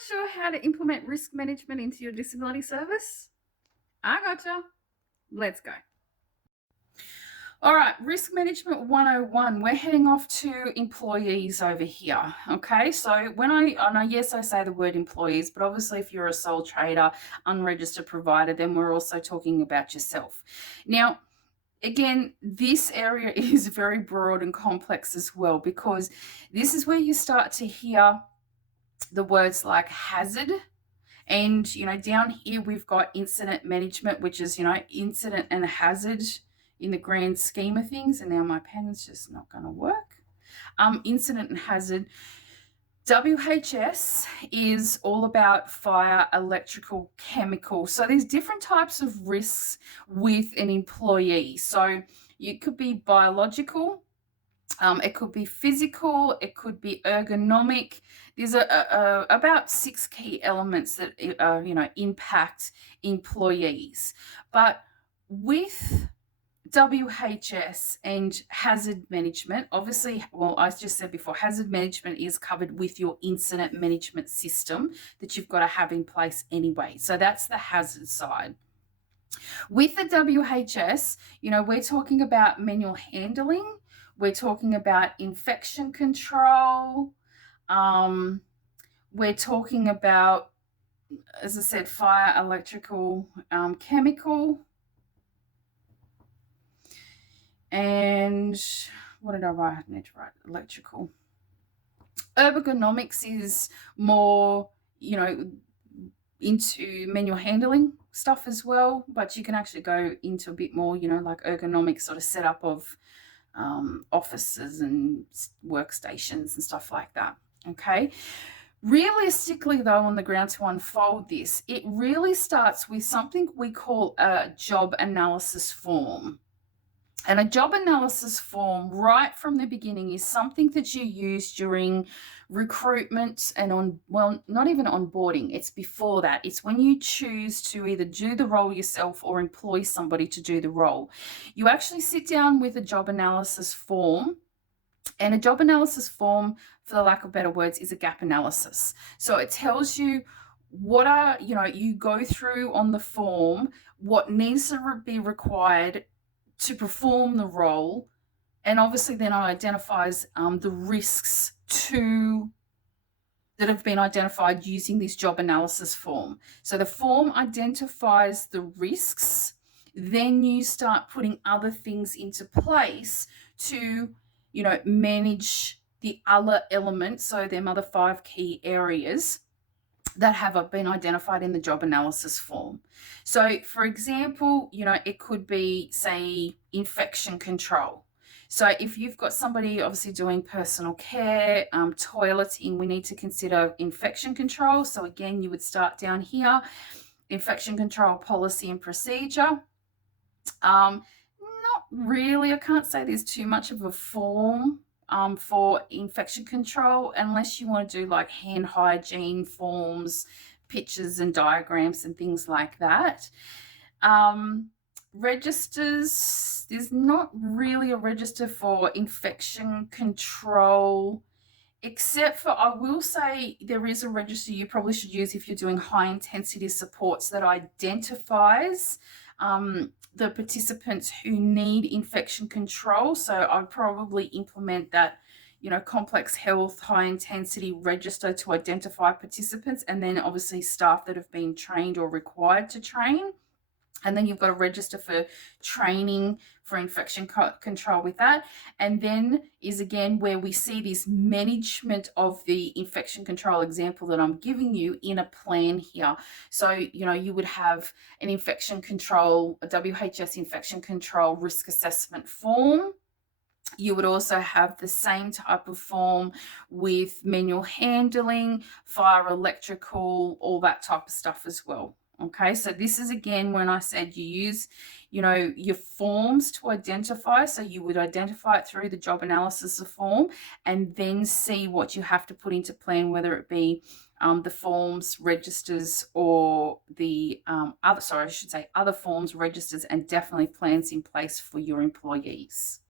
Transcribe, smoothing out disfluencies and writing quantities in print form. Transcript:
not sure how to implement risk management into your disability service? I gotcha. Let's go. All right, risk management 101. We're heading off to employees over here. Okay, so when I know, yes, I say the word employees, but obviously, if you're a sole trader, unregistered provider, then we're also talking about yourself. Now, again, this area is very broad and complex as well, because this is where you start to hear the words like hazard. And, down here we've got incident management, which is, incident and hazard in the grand scheme of things. And now my pen's just not going to work. Incident and hazard. WHS is all about fire, electrical, chemical. So there's different types of risks with an employee. So it could be biological, it could be physical, it could be ergonomic. There's about 6 key elements that impact employees. But with WHS and hazard management, obviously, well, I just said before, hazard management is covered with your incident management system that you've got to have in place anyway. So that's the hazard side. With the WHS, we're talking about manual handling. We're talking about infection control. We're talking about, as I said, fire, electrical, chemical. And what did I write? I need to write electrical. Ergonomics is more, into manual handling stuff as well, but you can actually go into a bit more, like ergonomic sort of setup of offices and workstations and stuff like that. Okay. Realistically, though, on the ground to unfold this, it really starts with something we call a job analysis form. And a job analysis form, right from the beginning, is something that you use during recruitment and not even onboarding. It's before that. It's when you choose to either do the role yourself or employ somebody to do the role. You actually sit down with a job analysis form. And a job analysis form, for the lack of better words, is a gap analysis. So it tells you you go through on the form what needs to be required to perform the role, and obviously then it identifies the risks that have been identified using this job analysis form. So the form identifies the risks, then you start putting other things into place to, manage the other elements, so them other 5 key areas that have been identified in the job analysis form. So, for example, it could be, say, infection control. So if you've got somebody obviously doing personal care, toileting, we need to consider infection control. So again, you would start down here, infection control policy and procedure. Not really, I can't say there's too much of a form for infection control, unless you want to do like hand hygiene forms, pictures and diagrams and things like that. Registers, there's not really a register for infection control, except for, I will say, there is a register you probably should use if you're doing high intensity supports that identifies the participants who need infection control. So I'd probably implement that, complex health, high intensity register to identify participants, and then obviously staff that have been trained or required to train. And then you've got a register for training for infection control with that. And then is again where we see this management of the infection control example that I'm giving you in a plan here. So, you would have an infection control, a WHS infection control risk assessment form. You would also have the same type of form with manual handling, fire, electrical, all that type of stuff as well. Okay, so this is again when I said you use, your forms to identify. So you would identify it through the job analysis form and then see what you have to put into plan, whether it be the forms, registers, or the other forms, registers, and definitely plans in place for your employees.